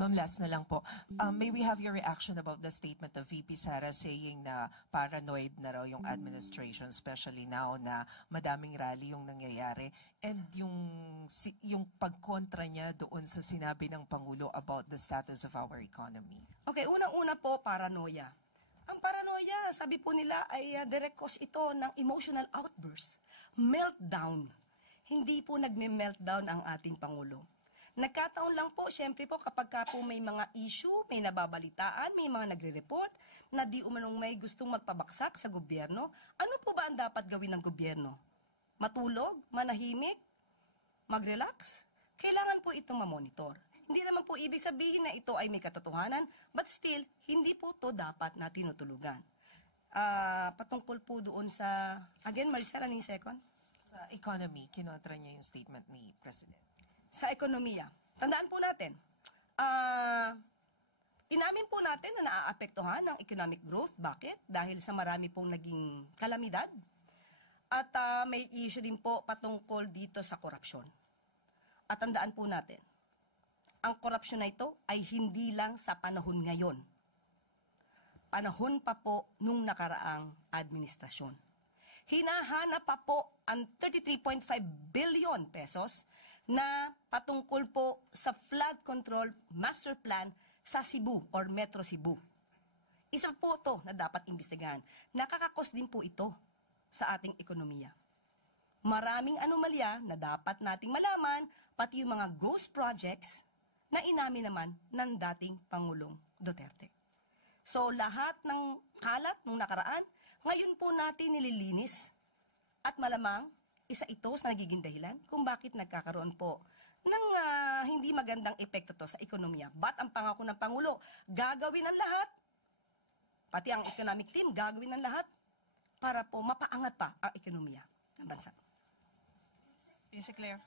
Ma'am, last na lang po. May we have your reaction about the statement of VP Sara saying na paranoid na raw yung administration, especially now na madaming rally yung nangyayari, and yung pagkontra niya doon sa sinabi ng Pangulo about the status of our economy? Okay, unang-una po, paranoia. Ang paranoia, sabi po nila, ay direct cause ito ng emotional outburst, meltdown. Hindi po nagme-meltdown ang ating Pangulo. Nagkataon lang po, syempre po, kapag ka po may mga issue, may nababalitaan, may mga nagre-report na di umanong may gustong magpabaksak sa gobyerno, ano po ba ang dapat gawin ng gobyerno? Matulog? Manahimik? Mag-relax? Kailangan po itong mamonitor. Hindi naman po ibig sabihin na ito ay may katotohanan, but still, hindi po to dapat na tinutulugan. Patungkol po doon sa, again, Maricel, ano yung second? Sa economy, kinontra niya yung statement ni President. Sa ekonomiya. Tandaan po natin, inamin po natin na naaapektuhan ng economic growth. Bakit? Dahil sa marami pong naging kalamidad. At may issue din po patungkol dito sa korupsyon. At tandaan po natin, ang korupsyon na ito ay hindi lang sa panahon ngayon. Panahon pa po nung nakaraang administrasyon. Hinahanap pa po ang 33.5 billion pesos na patungkol po sa flood control master plan sa Cebu or Metro Cebu. Isa po ito na dapat imbestigahan. Nakakakos din po ito sa ating ekonomiya. Maraming anomalya na dapat nating malaman, pati yung mga ghost projects na inamin naman ng dating Pangulong Duterte. So lahat ng kalat nung nakaraan, ngayon po natin nililinis at malamang isa ito sa nagiging dahilan kung bakit nagkakaroon po ng hindi magandang epekto to sa ekonomiya. But ang pangako ng Pangulo, gagawin ang lahat, pati ang economic team, gagawin ang lahat para po mapaangat pa ang ekonomiya ng bansa. Claire.